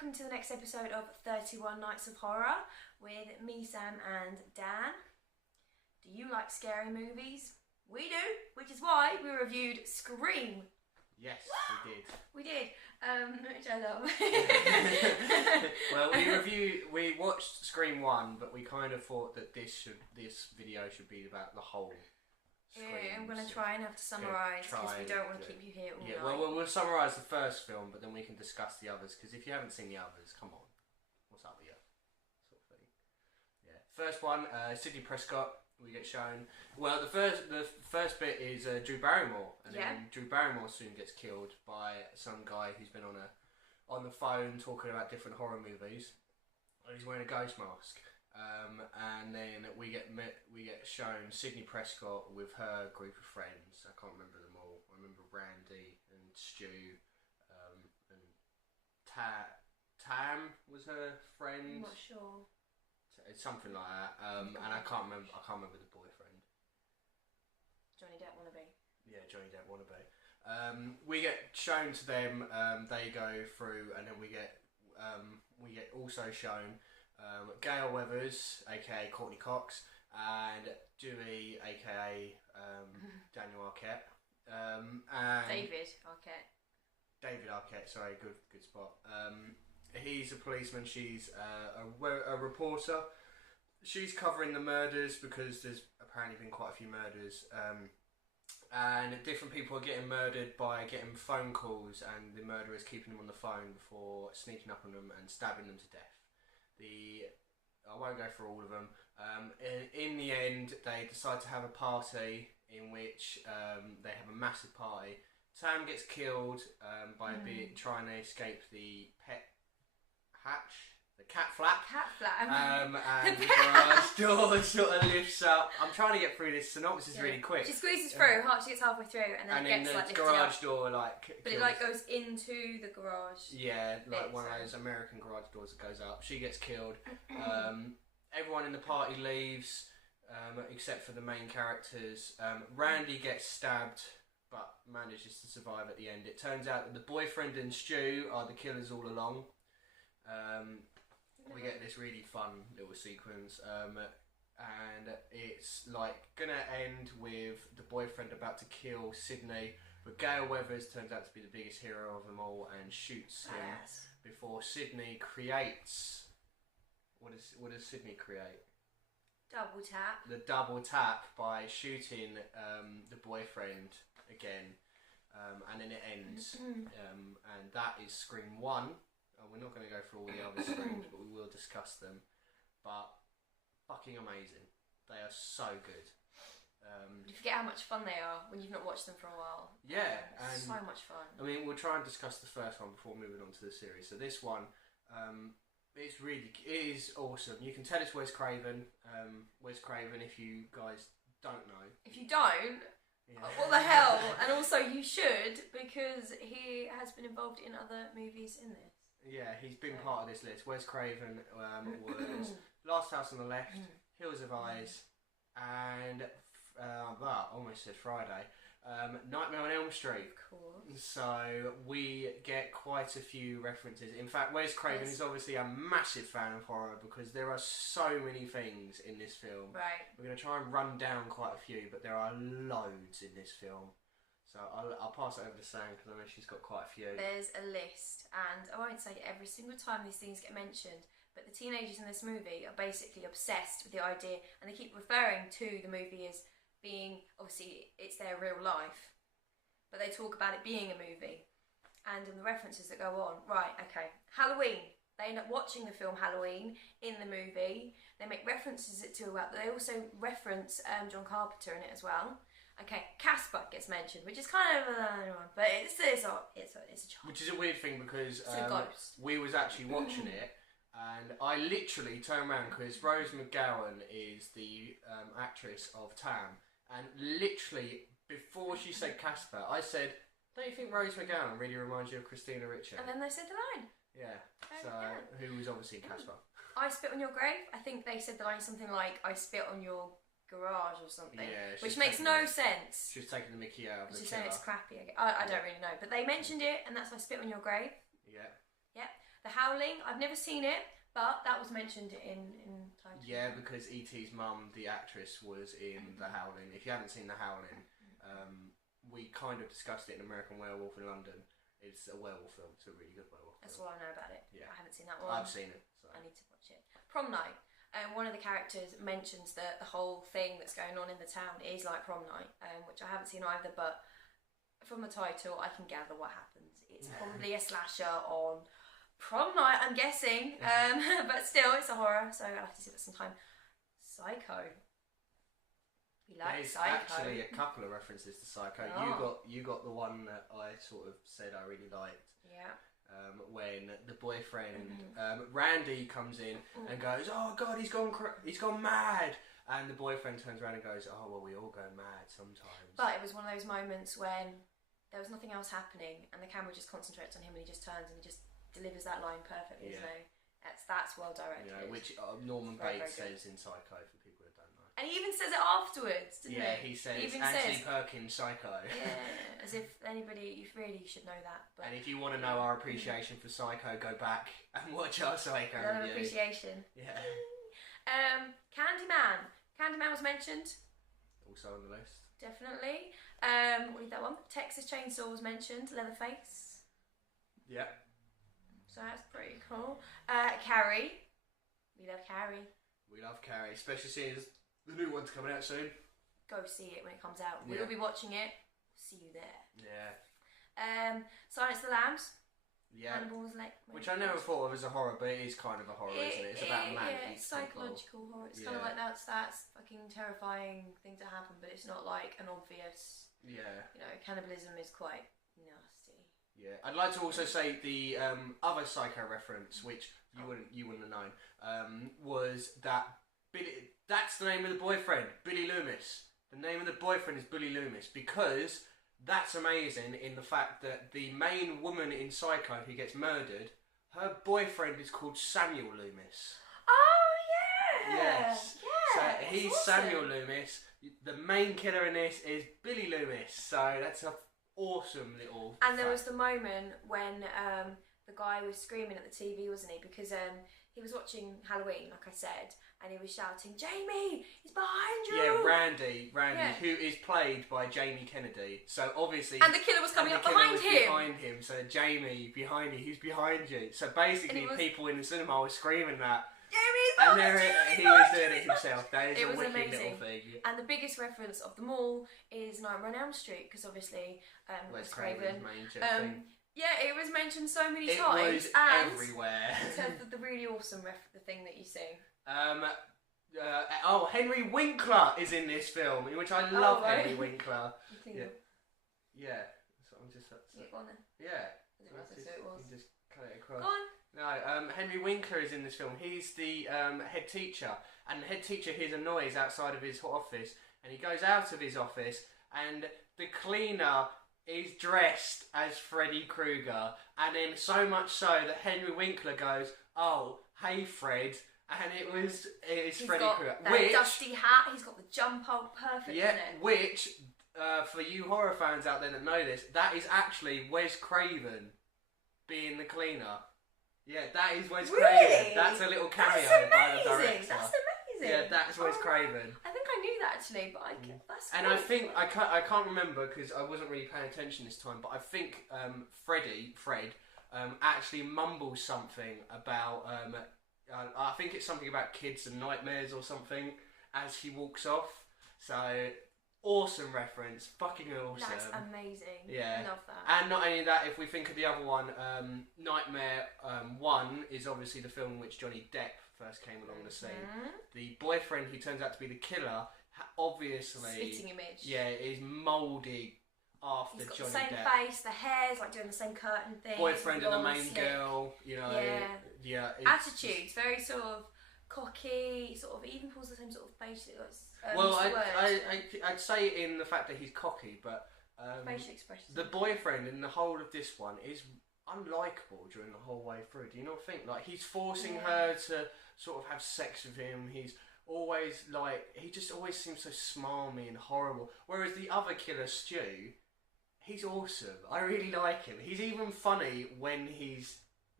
welcome to the next episode of 31 Nights of Horror with me, Sam, and Dan. Do you like scary movies? We do, which is why we reviewed Scream. Yes, we did. We did, which I love. Well, we watched Scream 1, but we kind of thought that this video should be about the whole Scream. Yeah, I'm going to try and have to summarise, because we don't want to keep you here all night. Well, we'll summarise the first film, but then we can discuss the others, because if you haven't seen the others, come on. What's up with you? Sort of thing. Yeah. First one, Sidney Prescott. We get shown. Well, the first bit is Drew Barrymore, and then Drew Barrymore soon gets killed by some guy who's been on the phone talking about different horror movies. And he's wearing a ghost mask, and then we get shown Sidney Prescott with her group of friends. I can't remember them all. I remember Randy and Stu, and Tam was her friend. I'm not sure. It's something like that, and I can't remember the boyfriend. Johnny Depp wannabe. Yeah, Johnny Depp wannabe. We get shown to them. They go through, and then we get also shown Gail Weathers, aka Courtney Cox, and Dewey, aka Daniel Arquette, and David Arquette. David Arquette, sorry, good spot. He's a policeman, she's a reporter. She's covering the murders because there's apparently been quite a few murders. And different people are getting murdered by getting phone calls, and the murderers keeping them on the phone before sneaking up on them and stabbing them to death. I won't go through all of them. In the end, they decide to have a party in which they have a massive party. Tam gets killed by trying to escape the pet hatch, the cat flap. And the garage door sort of lifts up. I'm trying to get through this synopsis really quick. She squeezes through, she gets halfway through, and then it gets the lifted garage up. door But it goes into the garage. Yeah, like one of those American garage doors that goes up. She gets killed. Everyone in the party leaves, except for the main characters. Randy gets stabbed, but manages to survive at the end. It turns out that the boyfriend and Stu are the killers all along. We get this really fun little sequence, and it's like gonna end with the boyfriend about to kill Sydney, but Gail Weathers turns out to be the biggest hero of them all and shoots him before Sydney creates. What does Sydney create? Double tap. The double tap by shooting the boyfriend again, and then it ends, and that is Scream 1. We're not going to go through all the other Screams, but we will discuss them. But fucking amazing. They are so good. You forget how much fun they are when you've not watched them for a while. Yeah. And so much fun. I mean, we'll try and discuss the first one before moving on to the series. So this one, it is awesome. You can tell it's Wes Craven. Wes Craven, if you guys don't know. If you don't... Yeah. What the hell? And also you should, because he has been involved in other movies in this. Yeah, he's been part of this list. Wes Craven was Last House on the Left, Hills of Eyes, and almost said Friday, Nightmare on Elm Street. Of course. So we get quite a few references. In fact, Wes Craven is obviously a massive fan of horror because there are so many things in this film. Right. We're going to try and run down quite a few, but there are loads in this film. So I'll pass it over to Sam because I know she's got quite a few. There's a list, and I won't say every single time these things get mentioned, but the teenagers in this movie are basically obsessed with the idea, and they keep referring to the movie as being, obviously, it's their real life, but they talk about it being a movie, and in the references that go on. Right, okay. Halloween. They end up watching the film Halloween in the movie. They make references to it, but they also reference John Carpenter in it as well. Okay, Casper gets mentioned, which is kind of but it's a child. Which is a weird thing because it's a ghost. We was actually watching it, and I literally turned around because Rose McGowan is the actress of Tam, and literally before she said Casper, I said, "Don't you think Rose McGowan really reminds you of Christina Ricci?" And then they said the line. Yeah. Who was obviously in Casper. I spit on your grave. I think they said the line something like, "I spit on your garage" or something, which makes no sense. She was taking the mickey out of the She's saying it's crappy. I don't really know, but they mentioned it, and that's "I spit on your grave." Yeah. Yeah. The Howling, I've never seen it, but that was mentioned in title. Yeah, because E.T.'s mum, the actress, was in The Howling. If you haven't seen The Howling, we kind of discussed it in American Werewolf in London. It's a werewolf film. It's a really good werewolf film. That's all I know about it. Yeah. I haven't seen that one. I've seen it. So. I need to watch it. Prom night. One of the characters mentions that the whole thing that's going on in the town is like prom night, which I haven't seen either, but from the title I can gather what happens. It's probably a slasher on prom night, I'm guessing, but still it's a horror, so I'll have to see it sometime. Psycho. We like There's Psycho. actually a couple of references to Psycho. Oh. You got the one that I sort of said I really liked. Yeah. When the boyfriend Randy comes in and goes, "Oh God, he's gone mad," and the boyfriend turns around and goes, "Oh well, we all go mad sometimes." But it was one of those moments when there was nothing else happening, and the camera just concentrates on him, and he just turns and he just delivers that line perfectly. Yeah. So that's well directed. Yeah, which Norman Very, Bates very says in Psycho for people that don't know. And he even says it afterwards, didn't he? Yeah, he says Anthony Perkins Psycho. Yeah, as if anybody, you really should know that. But And if you want to know our appreciation for Psycho, go back and watch our Psycho another review. appreciation. Yeah. Candyman. Candyman was mentioned. Also on the list. Definitely. We'll leave that one. Texas Chainsaw was mentioned. Leatherface. Yeah. So that's pretty cool. Carrie. We love Carrie. We love Carrie, especially seeing the new one's coming out soon. Go see it when it comes out. Yeah. We'll be watching it. See you there. Yeah. Silence of the Lambs. Yeah. Hannibal's Which I never thought of as a horror, but it is kind of a horror, isn't it? It's about man. Yeah, it's psychological horror. It's kind of like that's fucking terrifying thing to happen, but it's not like an obvious. Yeah. You know, cannibalism is quite nasty. Yeah. I'd like to also say the other Psycho reference, which you wouldn't have known, was that Billy. That's the name of the boyfriend, Billy Loomis. The name of the boyfriend is Billy Loomis because that's amazing in the fact that the main woman in Psycho who gets murdered, her boyfriend is called Samuel Loomis. Oh yeah. Yes. Yeah. So he's awesome. Samuel Loomis. The main killer in this is Billy Loomis. So that's a awesome little. And there was the moment when the guy was screaming at the TV, wasn't he? Because he was watching Halloween, like I said, and he was shouting, "Jamie, he's behind you!" Yeah, Randy, Yeah. who is played by Jamie Kennedy. So obviously, and the killer was coming up behind him. Behind him. So Jamie, behind you, who's behind you? So basically, people in the cinema were screaming that. Jamie's And behind there you! he was doing it himself. That is It a was wicked amazing. little thing. And the biggest reference of them all is Nightmare on Elm Street, because obviously Wes Wes Craven. Main thing. Yeah, it was mentioned so many It times. was and everywhere. the really awesome the thing that you see. Henry Winkler is in this film, in which I love Henry Winkler. Yeah. Yeah. So I'm just. Yeah, go on then. Yeah. I didn't realise who it was. You just cut it across. Go on. No, Henry Winkler is in this film. He's the head teacher, and the head teacher hears a noise outside of his office, and he goes out of his office, and the cleaner is dressed as Freddy Krueger, and then so much so that Henry Winkler goes, "Oh, hey Fred," and it's Freddy Krueger. That dusty hat. He's got the jump out perfect. Yeah, isn't it? which for you horror fans out there that know this, that is actually Wes Craven being the cleaner. Yeah, that is Wes Craven. That's a little cameo by the director. That's amazing. Yeah, that's Wes Craven. I think I knew that actually, but that's. And I think I can't remember because I wasn't really paying attention this time. But I think Fred actually mumbles something about. I think it's something about kids and nightmares or something as he walks off. So awesome reference, fucking awesome. That's amazing. Yeah, love that. And not only that, if we think of the other one, Nightmare 1 is obviously the film in which Johnny Depp first came along the scene. The boyfriend who turns out to be the killer, obviously, spitting image. Yeah, is moulded after He's got Johnny the same Depp. face, the hair's like doing the same curtain thing. Boyfriend of the main slick. girl, you know. Yeah. Attitudes, very sort of cocky, sort of even pulls the same sort of face. Well, I'd say in the fact that he's cocky, but facial expressions. the boyfriend in the whole of this one is unlikable during the whole way through. Do you not think? Like, he's forcing her to sort of have sex with him. He's always he just always seems so smarmy and horrible. Whereas the other killer, Stu, he's awesome. I really like him. He's even funny when he's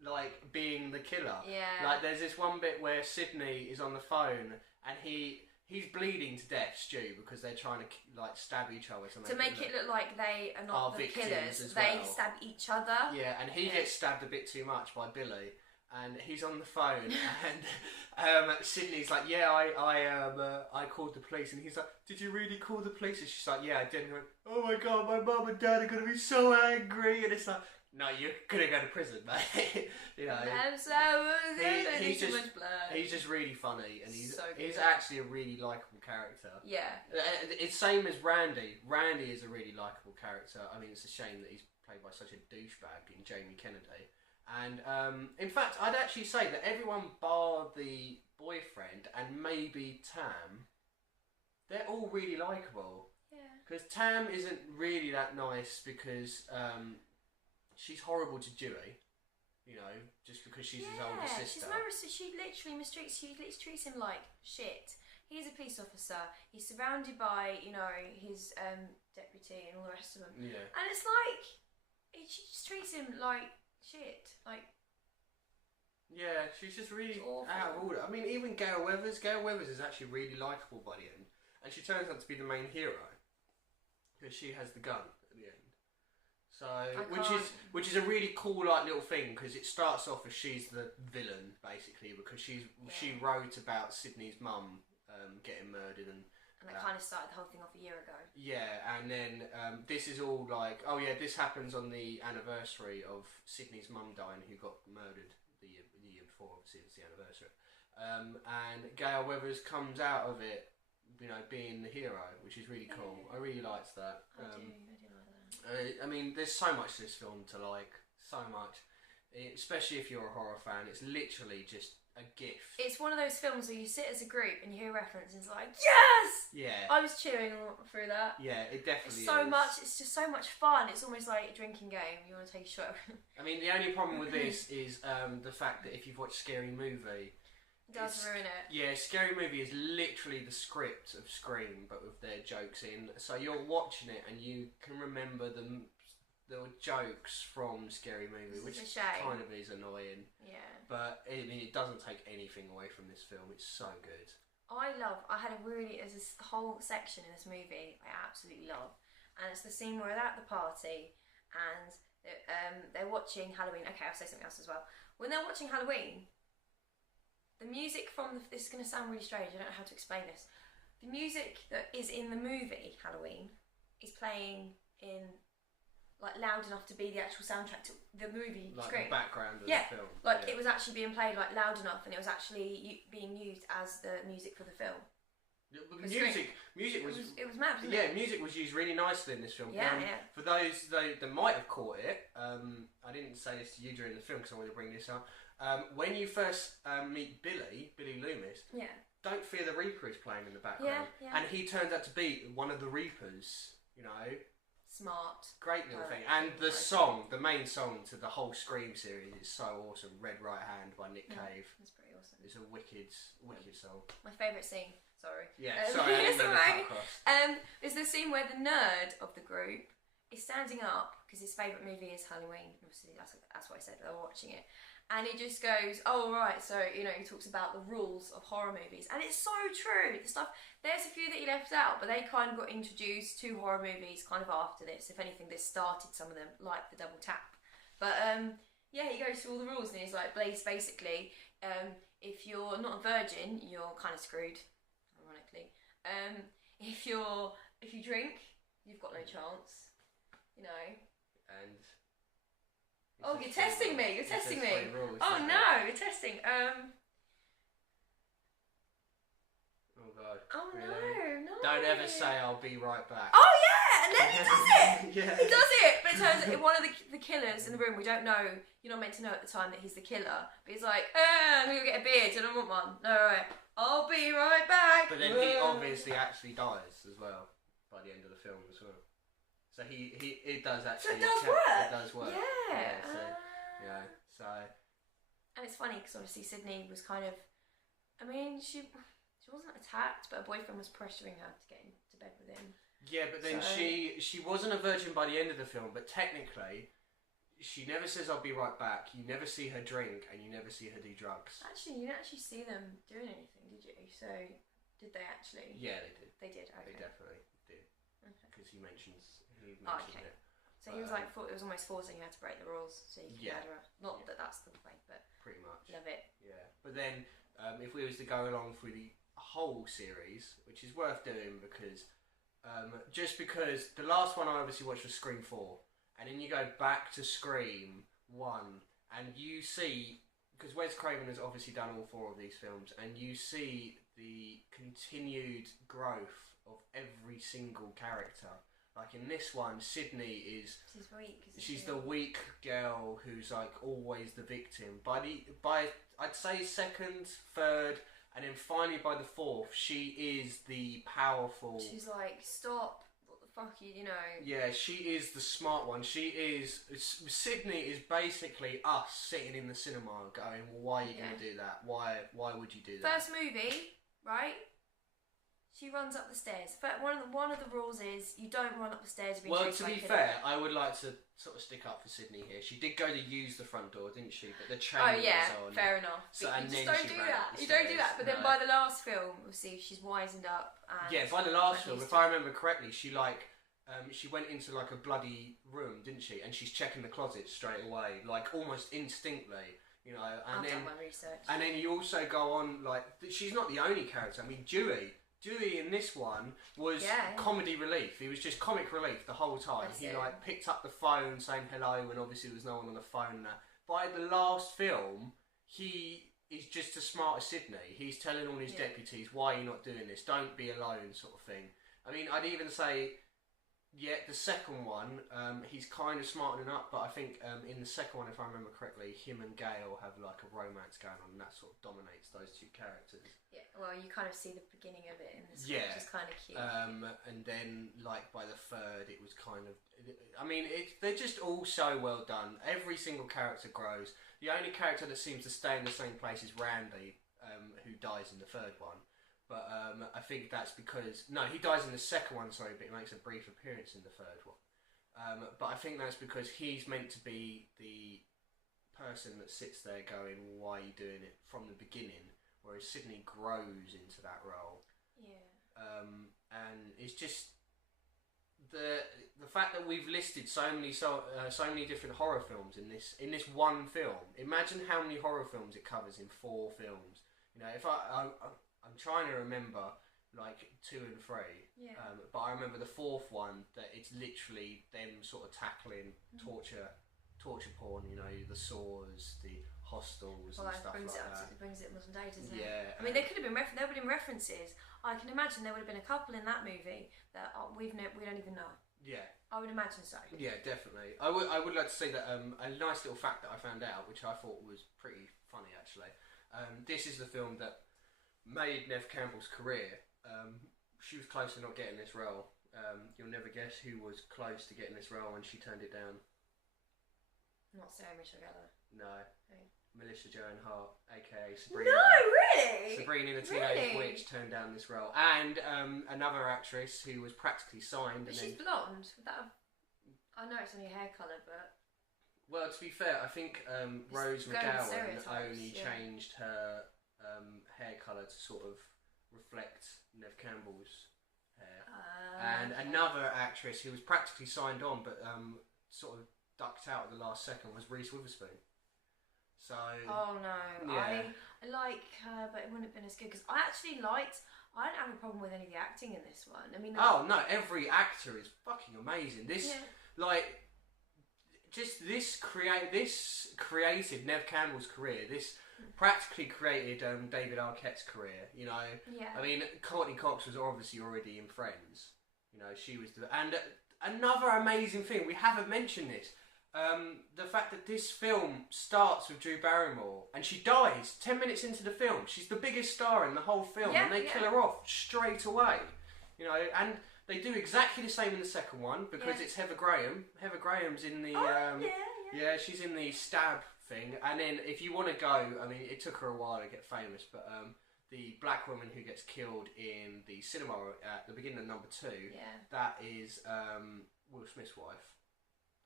like being the killer. Yeah. Like there's this one bit where Sydney is on the phone and he's bleeding to death, Stu, because they're trying to like stab each other to make it look like they are not the killers. They stab each other. Yeah, and he gets stabbed a bit too much by Billy. And he's on the phone, and Sydney's like, "Yeah, I called the police." And he's like, "Did you really call the police?" And she's like, "Yeah, I did." And he went, "Oh my god, my mum and dad are gonna be so angry." And it's like, "No, you're gonna go to prison, mate." You know, I'm so he's just really funny, and he's so actually a really likable character. Yeah, it's same as Randy. Randy is a really likable character. I mean, it's a shame that he's played by such a douchebag in Jamie Kennedy. And in fact, I'd actually say that everyone bar the boyfriend and maybe Tam, they're all really likable. Yeah. Because Tam isn't really that nice because she's horrible to Dewey. You know, just because she's his older sister. She literally treats him like shit. He's a police officer. He's surrounded by, you know, his deputy and all the rest of them. Yeah. And it's like, she just treats him like shit. Like, yeah, she's just really out of order. I mean, even Gail Weathers is actually really likeable by the end, and she turns out to be the main hero because she has the gun at the end. So, which is a really cool like little thing because it starts off as she's the villain basically because she wrote about Sydney's mum getting murdered and that kind of started the whole thing off a year ago. Yeah, and then this is all like, oh yeah, this happens on the anniversary of Sydney's mum dying, who got murdered the year before. Obviously, it's the anniversary. And Gail Weathers comes out of it, you know, being the hero, which is really cool. I really liked that. I do like that. I mean, there's so much to this film to like, so much. Especially if you're a horror fan, it's literally just a gift. It's one of those films where you sit as a group and you hear reference and it's like, yes! Yeah. I was cheering through that. Yeah, it definitely is. It's just so much fun. It's almost like a drinking game. You want to take a shot. I mean, the only problem with this is the fact that if you've watched Scary Movie, it does ruin it. Yeah, Scary Movie is literally the script of Scream, but with their jokes in. So you're watching it and you can remember the jokes from Scary Movie, which kind of is annoying. Yeah. But I mean, it doesn't take anything away from this film. It's so good. There's this whole section in this movie I absolutely love, and it's the scene where they're at the party and they're watching Halloween. Okay, I'll say something else as well. When they're watching Halloween, the music from this is going to sound really strange. I don't know how to explain this. The music that is in the movie Halloween is playing in like loud enough to be the actual soundtrack to the movie Scream. The background of the film. It was actually being played like loud enough, and it was actually being used as the music for the film. Music was mad, wasn't it? Yeah, music was used really nicely in this film. Yeah, For those that might have caught it, I didn't say this to you during the film because I wanted to bring this up. When you first meet Billy Loomis, Don't Fear the Reaper is playing in the background, and he turns out to be one of the Reapers. You know. Smart. Great little thing. And the song, the main song to the whole Scream series is so awesome. Red Right Hand by Nick Cave. That's pretty awesome. It's a wicked song. My favourite scene. Sorry. Yeah, sorry. It's alright. It's the scene where the nerd of the group is standing up because his favourite movie is Halloween. Obviously, that's what I said. They were watching it. And he just goes, oh right, so, you know, he talks about the rules of horror movies. And it's so true. There's a few that he left out, but they kind of got introduced to horror movies kind of after this. If anything, this started some of them, like the double tap. But, yeah, he goes through all the rules and he's like, basically, if you're not a virgin, you're kind of screwed, ironically. If you drink, you've got no chance, you know. And... Oh, you're testing me! You're testing me! Oh no, you're testing. Oh god. Oh really? No. Don't ever say I'll be right back. Oh yeah, and then he does it. Yeah. He does it, but it turns out one of the killers in the room. We don't know. You're not meant to know at the time that he's the killer. But he's like, I'm gonna get a beard. I don't want one. No, right. I'll be right back. But then he obviously actually dies as well by the end of the film as well. So it does actually. So it does work. It does work. Yeah. So. And it's funny because obviously Sydney was kind of, I mean, she wasn't attacked, but her boyfriend was pressuring her to get into bed with him. Yeah, but then she wasn't a virgin by the end of the film, but technically, she never says I'll be right back. You never see her drink, and you never see her do drugs. Actually, you didn't actually see them doing anything, did you? So, did they actually? Yeah, they did. They did. Okay. They definitely did. Okay. Because he mentioned okay. it. So he was like, it was almost forcing her to break the rules so you can murder her. Not that that's the point, but pretty much. Love it. Yeah, but then if we was to go along through the whole series, which is worth doing because just because the last one I obviously watched was Scream 4, and then you go back to Scream 1, and you see, because Wes Craven has obviously done all 4 of these films, and you see the continued growth of every single character. Like in this one, Sydney is... She's weak. She's the weak girl who's like always the victim. By I'd say second, third, and then finally by the 4th, she is the powerful... She's like, stop, what the fuck you know? Yeah, she is the smart one. Sydney is basically us sitting in the cinema going, well, why are you going to do that? Why would you do that? First movie, right? She runs up the stairs. One of the rules is you don't run up the stairs. Well, to be fair, I would like to sort of stick up for Sydney here. She did go to use the front door, didn't she? But the chain was on. Fair enough. So, you just don't do that. You don't do that. But then by the last film, we'll see she's wisened up. And by the last film, if I remember correctly, she she went into like a bloody room, didn't she? And she's checking the closet straight away, like almost instinctly. You know, and I've done my research. And then you also go on like she's not the only character. I mean, Dewey in this one was comedy relief. He was just comic relief the whole time. He like picked up the phone saying hello when obviously there was no one on the phone and that. By the last film, he is just as smart as Sydney. He's telling all his deputies, why are you not doing this? Don't be alone, sort of thing. I mean, I'd even say, the second one, he's kind of smartening up, but I think in the second one, if I remember correctly, him and Gail have like a romance going on, and that sort of dominates those 2 characters. Yeah, well, you kind of see the beginning of it in this one, which is kind of cute. And then, like, by the third, it was kind of... I mean, they're just all so well done. Every single character grows. The only character that seems to stay in the same place is Randy, who dies in the third one. But I think that's because... No, he dies in the second one, sorry, but he makes a brief appearance in the third one. But I think that's because he's meant to be the person that sits there going, why are you doing it, from the beginning, whereas Sydney grows into that role. Yeah. And it's just... The fact that we've listed so many different horror films in this one film. Imagine how many horror films it covers in 4 films. You know, if I'm trying to remember like 2 and 3, but I remember the 4th one that it's literally them sort of tackling torture porn. You know, the saws, the hostels, and stuff like that. It brings it modern day, doesn't it? Yeah. I mean, there could have been there would have been references. I can imagine there would have been a couple in that movie that we don't even know. Yeah. I would imagine so. Yeah, definitely. I would like to say that a nice little fact that I found out, which I thought was pretty funny actually. This is the film that made Neve Campbell's career. She was close to not getting this role. You'll never guess who was close to getting this role and she turned it down. Not Sarah Michelle Gellar. No. Who? Melissa Joan Hart, aka Sabrina. No, really? Sabrina the Teenage Witch turned down this role. And another actress who was practically signed. But she's blonde. Would that have... I know it's only hair colour, but... Well, to be fair, I think Rose McGowan only changed her hair colour to sort of reflect Neve Campbell's hair. And another actress who was practically signed on but sort of ducked out at the last second was Reese Witherspoon. So... Oh no, yeah. I like her, but it wouldn't have been as good because I don't have a problem with any of the acting in this one. I mean... Oh no, every actor is fucking amazing. This created Neve Campbell's career. This practically created David Arquette's career. You know, I mean, Courtney Cox was obviously already in Friends. You know, she was and another amazing thing we haven't mentioned this. The fact that this film starts with Drew Barrymore and she dies 10 minutes into the film. She's the biggest star in the whole film, and they kill her off straight away. You know, and they do exactly the same in the second one because it's Heather Graham. Heather Graham's in the she's in the stab thing. And then if you want to go, I mean, it took her a while to get famous, but the black woman who gets killed in the cinema at the beginning of number 2, that is Will Smith's wife.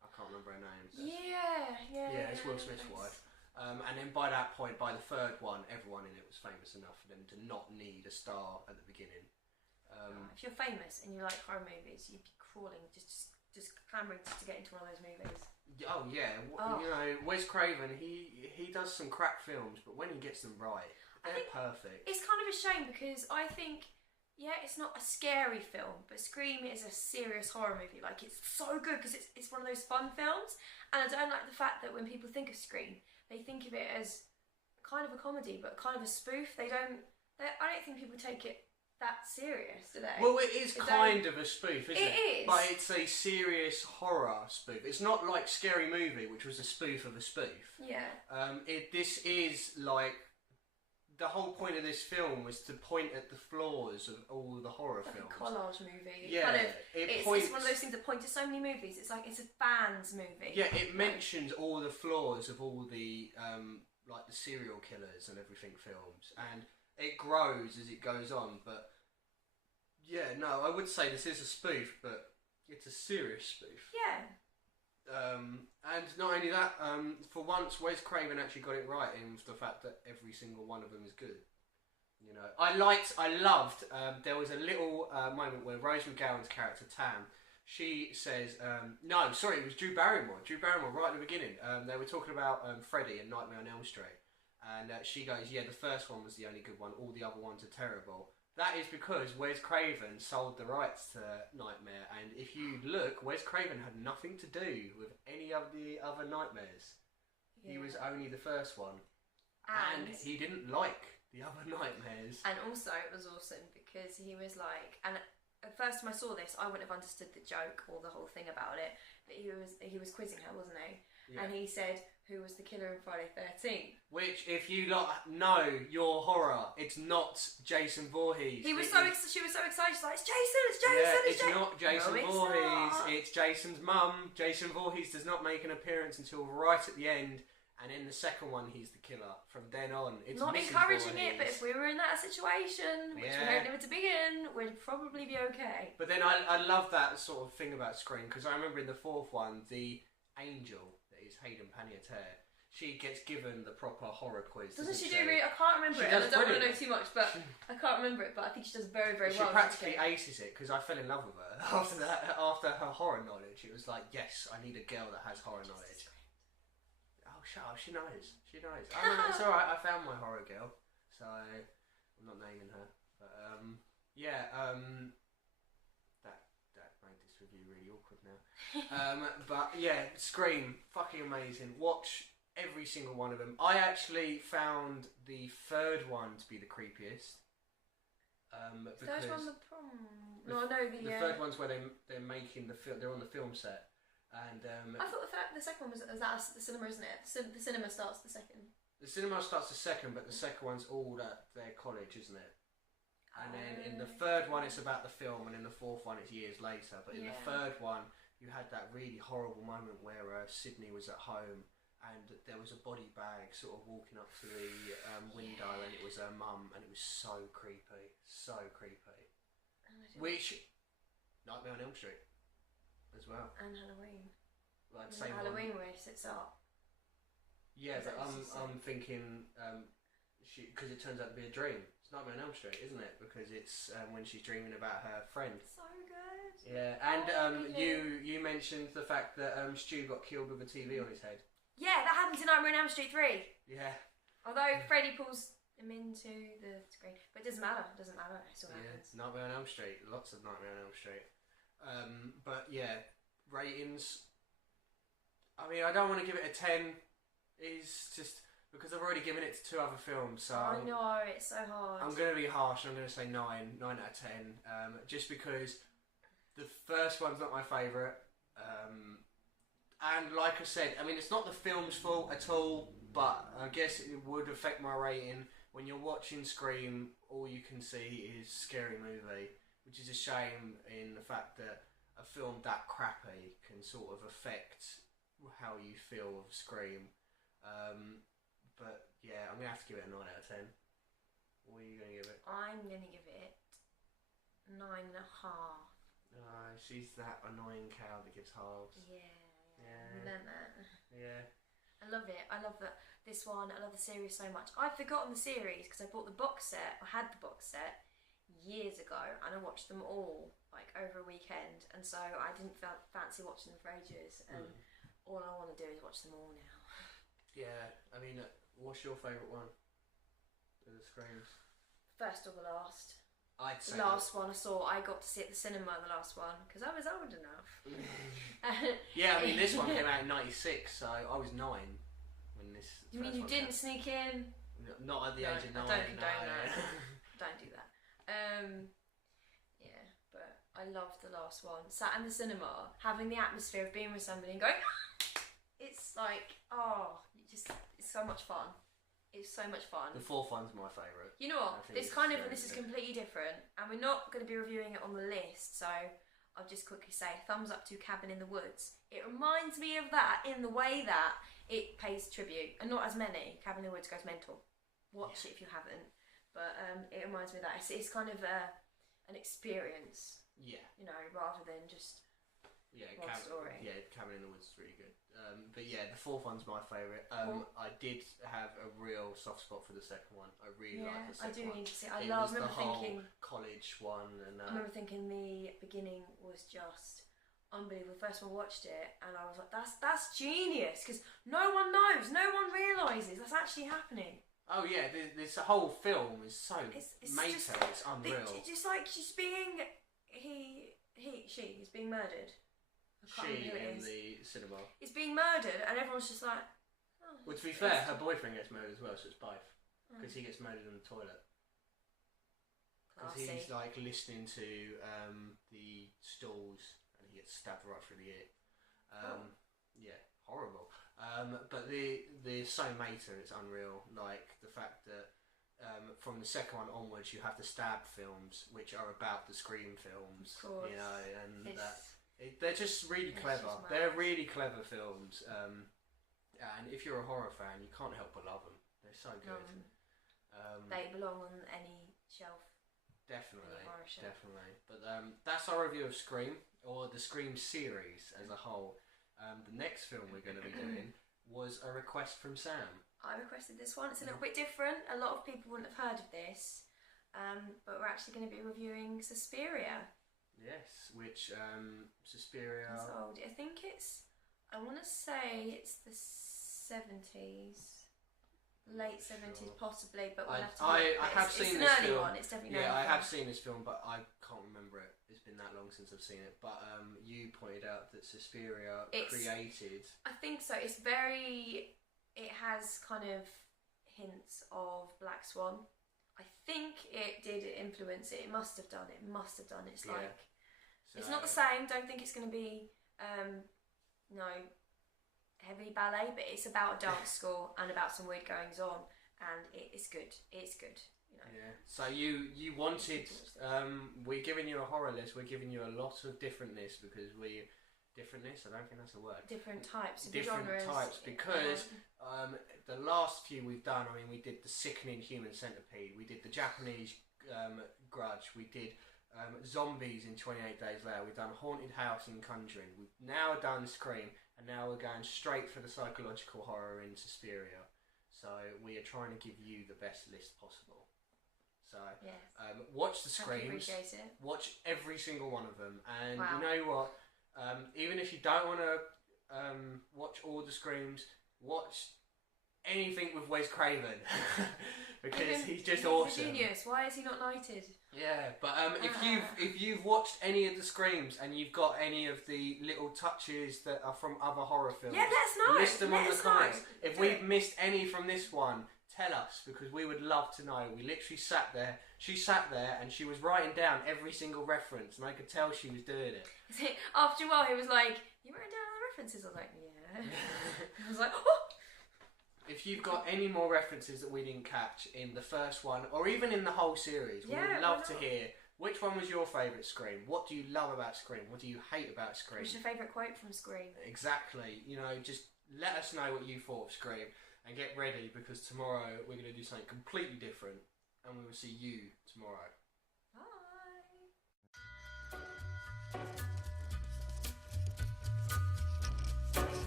I can't remember her name. Yeah, It's Will Smith's wife. And then by that point, by the third one, everyone in it was famous enough for them to not need a star at the beginning. If you're famous and you like horror movies, you'd be crawling, just clamouring to get into one of those movies. Oh yeah, you know, Wes Craven, he does some crap films, but when he gets them right, they're perfect. It's kind of a shame because I think, yeah, it's not a scary film, but Scream is a serious horror movie. Like, it's so good because it's one of those fun films, and I don't like the fact that when people think of Scream, they think of it as kind of a comedy, but kind of a spoof. I don't think people take it that serious, do they? Well, it is kind of a spoof, isn't it? It is. But it's a serious horror spoof. It's not like Scary Movie, which was a spoof of a spoof. Yeah. This is like... The whole point of this film was to point at the flaws of all the horror films. A collage movie. Yeah. It's one of those things that point to so many movies. It's like, it's a fan's movie. Yeah, it mentions all the flaws of all the, like the serial killers and everything films. And it grows as it goes on, but yeah, no, I would say this is a spoof, but it's a serious spoof. Yeah. And not only that, for once, Wes Craven actually got it right in the fact that every single one of them is good. You know, I loved. There was a little moment where Rose McGowan's character Tam, she says, no, sorry, it was Drew Barrymore. Drew Barrymore, right at the beginning. They were talking about Freddy and Nightmare on Elm Street. And she goes, yeah, the first one was the only good one. All the other ones are terrible. That is because Wes Craven sold the rights to Nightmare. And if you look, Wes Craven had nothing to do with any of the other Nightmares. Yeah. He was only the first one. And he didn't like the other Nightmares. And also, it was awesome because he was like... And at first time I saw this, I wouldn't have understood the joke or the whole thing about it. But he was quizzing her, wasn't he? Yeah. And he said, who was the killer in Friday 13? Which, if you lot know your horror, it's not Jason Voorhees. She was so excited. She's like, it's Jason. Yeah, it's not Jason Voorhees. It's Jason's mum. Jason Voorhees does not make an appearance until right at the end. And in the second one, he's the killer. From then on, it's not Mrs. encouraging Voorhees. it, but if we were in that situation, which we don't never to be in, we'd probably be okay. But then I love that sort of thing about Scream, because I remember in the fourth one, the angel that is Hayden Panettiere, she gets given the proper horror quiz. Doesn't she do really? I can't remember it. I don't want to know too much, but I can't remember it. But I think she does very, very well. She practically aces it because I fell in love with her after that. After her horror knowledge, it was like, yes, I need a girl that has horror knowledge. Oh, shut up! She knows. She knows. Oh, no, it's all right. I found my horror girl, so I'm not naming her. But that made this review really awkward now. But yeah, Scream, fucking amazing. Watch every single one of them. I actually found the third one to be the creepiest. Third one, the third one's where they're making the film. They're on the film set, and I thought the second one was at the cinema, isn't it? The cinema starts the second. The cinema starts the second, but the second one's all at their college, isn't it? And then in the third one, it's about the film, and in the fourth one, it's years later. But in the third one, you had that really horrible moment where Sydney was at home. And there was a body bag sort of walking up to the window, and it was her mum, and it was so creepy, so creepy. Which, Nightmare on Elm Street, as well. And Halloween. Like Halloween where she sits up. Yeah, but I'm thinking, because it turns out to be a dream. It's Nightmare on Elm Street, isn't it? Because it's when she's dreaming about her friend. So good. Yeah, and you mentioned the fact that Stu got killed with a TV on his head. Yeah, that happens in Nightmare on Elm Street 3. Yeah. Although Freddy pulls him into the screen. But it doesn't matter. It still happens. Nightmare on Elm Street. Lots of Nightmare on Elm Street. But yeah, ratings. I mean, I don't want to give it a 10. It's just because I've already given it to two other films. So I know, it's so hard. I'm going to be harsh. I'm going to say 9 out of 10. Just because the first one's not my favourite. And like I said, I mean, it's not the film's fault at all, but I guess it would affect my rating. When you're watching Scream, all you can see is Scary Movie, which is a shame in the fact that a film that crappy can sort of affect how you feel of Scream. But yeah, I'm going to have to give it a 9 out of 10. What are you going to give it? I'm going to give it 9.5. She's that annoying cow that gives halves. Yeah. We learned that. Yeah. I love it. I love that this one. I love the series so much. I've forgotten the series because I bought the box set. I had the box set years ago, and I watched them all like over a weekend. And so I didn't fancy watching them for ages. And all I want to do is watch them all now. Yeah. I mean, what's your favourite one? The Screams. First or the last? I'd say the last one I saw. I got to see at the cinema. The last one because I was old enough. Yeah, I mean, this one came out in '96, so I was 9 when this. You mean you didn't sneak in? Not at the age of 9. I don't condone that. Don't do that. Yeah, but I loved the last one. Sat in the cinema, having the atmosphere of being with somebody and going, it's like, it's so much fun. It's so much fun. The fourth one's my favourite. You know what? This is completely different, and we're not going to be reviewing it on the list, so I'll just quickly say thumbs up to Cabin in the Woods. It reminds me of that in the way that it pays tribute, and not as many. Cabin in the Woods goes mental. Watch it if you haven't. But it reminds me of that. It's kind of an experience. Yeah. You know, rather than just story. Yeah, Cabin in the Woods is really good. But yeah, the fourth one's my favourite. I did have a real soft spot for the second one. I really like the second one. I do need to see it. I remember thinking college one, and I remember thinking the beginning was just unbelievable. The first one I watched it, and I was like, that's genius, because no one knows, no one realises that's actually happening. Oh yeah, this whole film is so meta. It's unreal. Just like she's being she's being murdered. She in the cinema. He's being murdered, and everyone's just like. Oh, well, to be fair, her boyfriend gets murdered as well, so it's both. Because he gets murdered in the toilet. Because he's like listening to the stalls, and he gets stabbed right through the ear. Yeah, horrible. But the so meta, it's unreal. Like the fact that from the second one onwards, you have the Stab films, which are about the Scream films. Of course. You know, and they're just really clever. They're really clever films. And if you're a horror fan, you can't help but love them. They're so good. They belong on any shelf. Definitely, definitely. But that's our review of Scream, or the Scream series as a whole. The next film we're going to be doing was a request from Sam. I requested this one. It's a little bit different. A lot of people wouldn't have heard of this. But we're actually going to be reviewing Suspiria. Yes, which Suspiria. It's old. I think I want to say it's the 70s, late 70s, possibly. But we'll have to. I have seen this film. It's an early one. It's definitely I have seen this film, but I can't remember it. It's been that long since I've seen it. But you pointed out that Suspiria created. I think so. It's very. It has kind of hints of Black Swan. I think it did influence it. It must have done. It's like it's not the same. Don't think it's going to be heavy ballet, but it's about a dance school and about some weird goings on, and it's good. It's good. You know. Yeah. So you wanted. We're giving you a horror list. We're giving you a lot of differentness because differentness. I don't think that's a word. Different types of different genres. Types because the last few we've done. I mean, we did the Sickening Human Centipede. We did the Japanese Grudge. We did Zombies in 28 Days Later. We've done Haunted House and Conjuring. We've now done Scream, and now we're going straight for the psychological horror in Suspiria. So we are trying to give you the best list possible. So watch the Screams. Watch every single one of them, and you know what? Even if you don't want to watch all the Screams, watch anything with Wes Craven because he's just awesome. He's a genius. Why is he not knighted? Yeah, but if you've watched any of the Screams and you've got any of the little touches that are from other horror films, let us know. List them on the comments. If we've missed any from this one, tell us because we would love to know. We literally sat there. She sat there and she was writing down every single reference, and I could tell she was doing it. After a while, he was like, "You writing down all the references?" I was like, "Yeah." I was like, "Oh." If you've got any more references that we didn't catch in the first one, or even in the whole series, we would love to hear. Which one was your favourite Scream? What do you love about Scream? What do you hate about Scream? What's your favourite quote from Scream? Exactly. You know, just let us know what you thought of Scream. And get ready because tomorrow we're going to do something completely different. And we will see you tomorrow. Bye.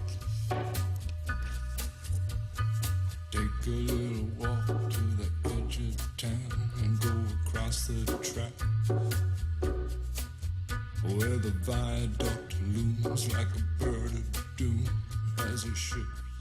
where the viaduct looms like a bird of doom as a ship